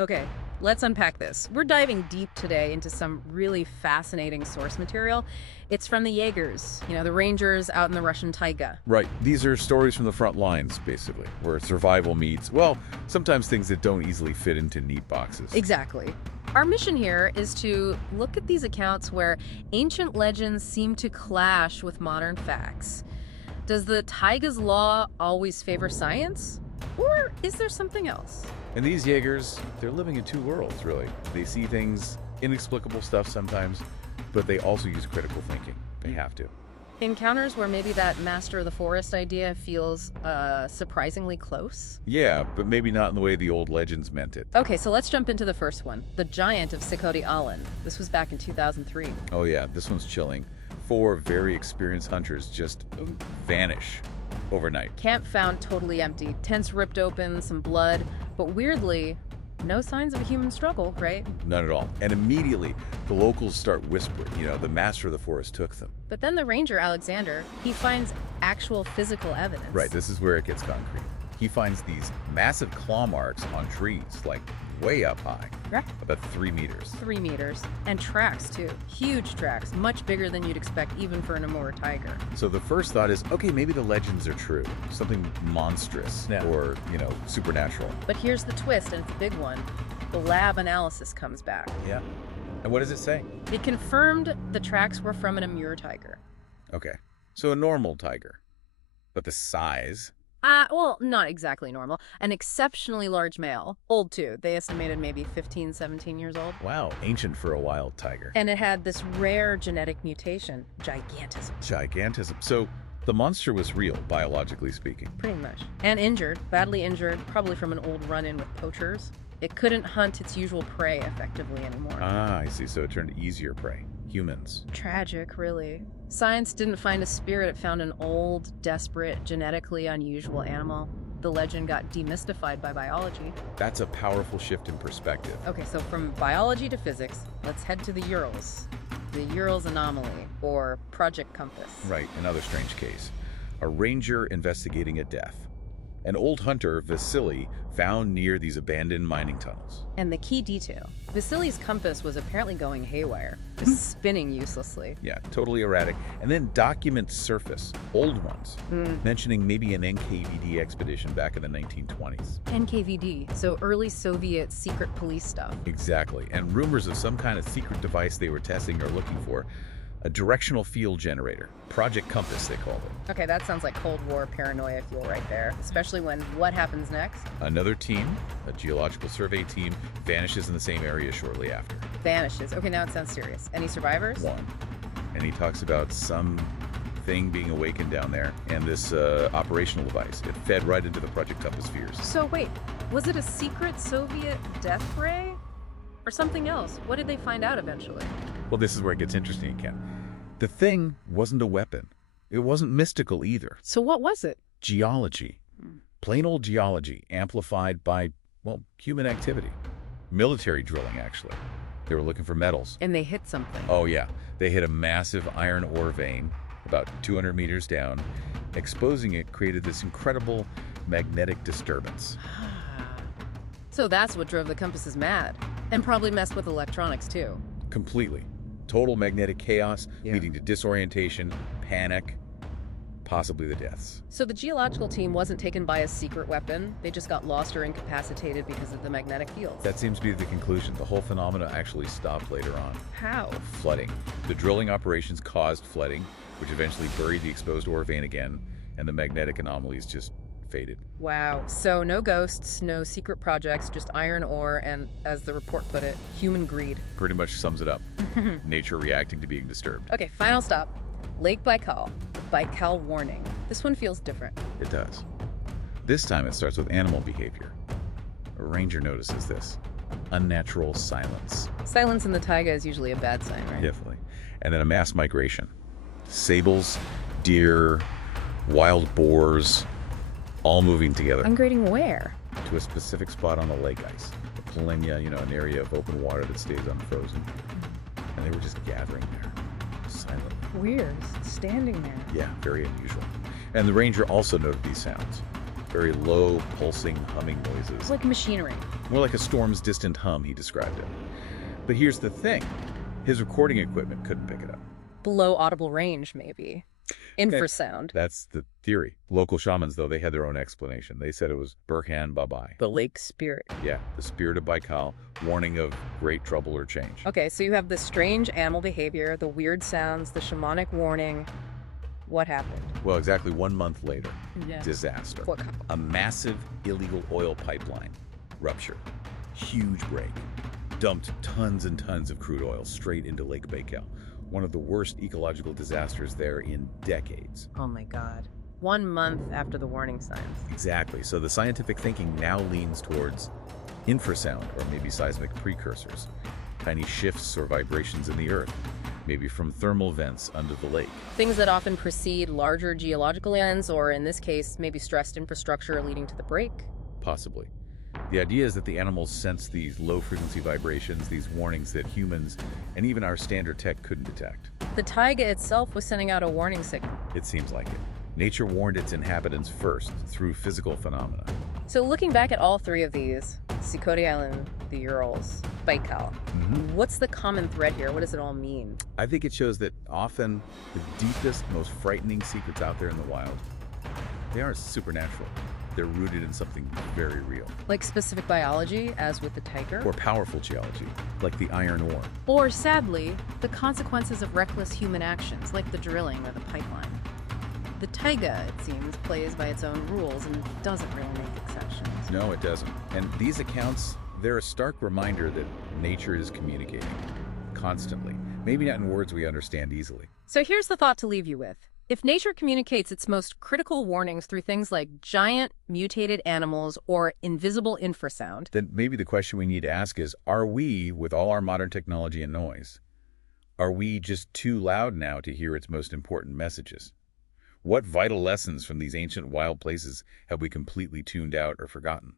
Okay, let's unpack this. We're diving deep today into some really fascinating source material. It's from the Jaegers, the rangers out in the Russian taiga. Right. These are stories from the front lines, basically, where survival meets, well, sometimes things that don't easily fit into neat boxes. Exactly. Our mission here is to look at these accounts where ancient legends seem to clash with modern facts. Does the taiga's law always favor science? Or is there something else? And these Jaegers, they're living in two worlds, really. They see things, inexplicable stuff sometimes, but they also use critical thinking. They have to. Encounters where maybe that master of the forest idea feels surprisingly close? Yeah, but maybe not in the way the old legends meant it. Okay, so let's jump into the first one. The Giant of Sikoti Island. This was back in 2003. Oh yeah, this one's chilling. 4 very experienced hunters just vanish overnight. Camp found totally empty. Tents ripped open, some blood. But weirdly, no signs of a human struggle, right? None at all. And immediately, the locals start whispering, the master of the forest took them. But then the ranger, Alexander, he finds actual physical evidence. Right, this is where it gets concrete. He finds these massive claw marks on trees, like way up high. Right. About 3 meters. 3 meters. And tracks, too. Huge tracks, much bigger than you'd expect even for an Amur tiger. So the first thought is, okay, maybe the legends are true. Something monstrous or, supernatural. But here's the twist, and it's a big one. The lab analysis comes back. Yeah. And what does it say? It confirmed the tracks were from an Amur tiger. Okay. So a normal tiger. But the size... Well, not exactly normal. An exceptionally large male. Old, too. They estimated maybe 15, 17 years old. Wow, ancient for a wild tiger. And it had this rare genetic mutation, gigantism. Gigantism. So the monster was real, biologically speaking. Pretty much. And injured, badly injured, probably from an old run-in with poachers. It couldn't hunt its usual prey effectively anymore. Ah, I see. So it turned easier prey. Humans. Tragic, really. Science didn't find a spirit, it found an old, desperate, genetically unusual animal. The legend got demystified by biology. That's a powerful shift in perspective. Okay, so from biology to physics, let's head to the Urals. The Urals anomaly, or Project Compass. Right, another strange case. A ranger investigating a death. An old hunter, Vasily, found near these abandoned mining tunnels. And the key detail, Vasily's compass was apparently going haywire, just spinning uselessly. Yeah, totally erratic. And then documents surface, old ones, mentioning maybe an NKVD expedition back in the 1920s. NKVD, so early Soviet secret police stuff. Exactly, and rumors of some kind of secret device they were testing or looking for. A directional field generator. Project Compass, they called it. Okay, that sounds like Cold War paranoia fuel right there, especially when what happens next? Another team, a geological survey team, vanishes in the same area shortly after. Vanishes. Okay, now it sounds serious. Any survivors? One. And he talks about some thing being awakened down there, and this operational device. It fed right into the Project Compass spheres. So wait, was it a secret Soviet death ray? Or something else? What did they find out eventually? Well, this is where it gets interesting again. The thing wasn't a weapon. It wasn't mystical either. So what was it? Geology. Plain old geology, amplified by, well, human activity. Military drilling, actually. They were looking for metals. And they hit something. Oh, yeah. They hit a massive iron ore vein about 200 meters down. Exposing it created this incredible magnetic disturbance. So that's what drove the compasses mad. And probably messed with electronics, too. Completely. Total magnetic chaos, Yeah. leading to disorientation, panic, possibly the deaths. So the geological team wasn't taken by a secret weapon. They just got lost or incapacitated because of the magnetic fields. That seems to be the conclusion. The whole phenomena actually stopped later on. How? Flooding. The drilling operations caused flooding, which eventually buried the exposed ore vein again, and the magnetic anomalies just faded. Wow. So no ghosts, no secret projects, just iron ore and, as the report put it, human greed. Pretty much sums it up. Nature reacting to being disturbed. Okay, final stop. Lake Baikal. Baikal warning. This one feels different. It does. This time it starts with animal behavior. A ranger notices this. Unnatural silence. Silence in the taiga is usually a bad sign, right? Definitely. And then a mass migration. Sables, deer, wild boars, all moving together Migrating where? to a specific spot on the lake ice. The Polenia, an area of open water that stays unfrozen. And they were just gathering there, silently. Weird. Standing there. Yeah, very unusual. And the ranger also noted these sounds. very low, pulsing, humming noises. Like machinery. More like a storm's distant hum, he described it. But here's the thing. His recording equipment couldn't pick it up. Below audible range, maybe. Infrasound. That's the theory. Local shamans, though, they had their own explanation. They said it was Burkhan Babai. The lake spirit. Yeah, the spirit of Baikal, warning of great trouble or change. Okay, so you have this strange animal behavior, the weird sounds, the shamanic warning. What happened? Well, exactly 1 month later, Yeah. disaster. What kind? A massive illegal oil pipeline ruptured. Huge break. Dumped tons and tons of crude oil straight into Lake Baikal. One of the worst ecological disasters there in decades. Oh my God. 1 month after the warning signs. Exactly. So the scientific thinking now leans towards infrasound, or maybe seismic precursors. Tiny shifts or vibrations in the earth, maybe from thermal vents under the lake. Things that often precede larger geological events, or in this case, maybe stressed infrastructure leading to the break. Possibly. The idea is that the animals sense these low-frequency vibrations, these warnings that humans and even our standard tech couldn't detect. The taiga itself was sending out a warning signal. It seems like it. Nature warned its inhabitants first through physical phenomena. So looking back at all three of these, Sikoti Island, the Urals, Baikal, what's the common thread here? What does it all mean? I think it shows that often the deepest, most frightening secrets out there in the wild, they aren't supernatural. They're rooted in something very real. Like specific biology, as with the tiger? Or powerful geology, like the iron ore. Or, sadly, the consequences of reckless human actions, like the drilling or the pipeline. The taiga, it seems, plays by its own rules and doesn't really make exceptions. No, it doesn't. And these accounts, they're a stark reminder that nature is communicating constantly. Maybe not in words we understand easily. So here's the thought to leave you with. If nature communicates its most critical warnings through things like giant, mutated animals or invisible infrasound, then maybe the question we need to ask is, are we, with all our modern technology and noise, are we just too loud now to hear its most important messages? What vital lessons from these ancient wild places have we completely tuned out or forgotten?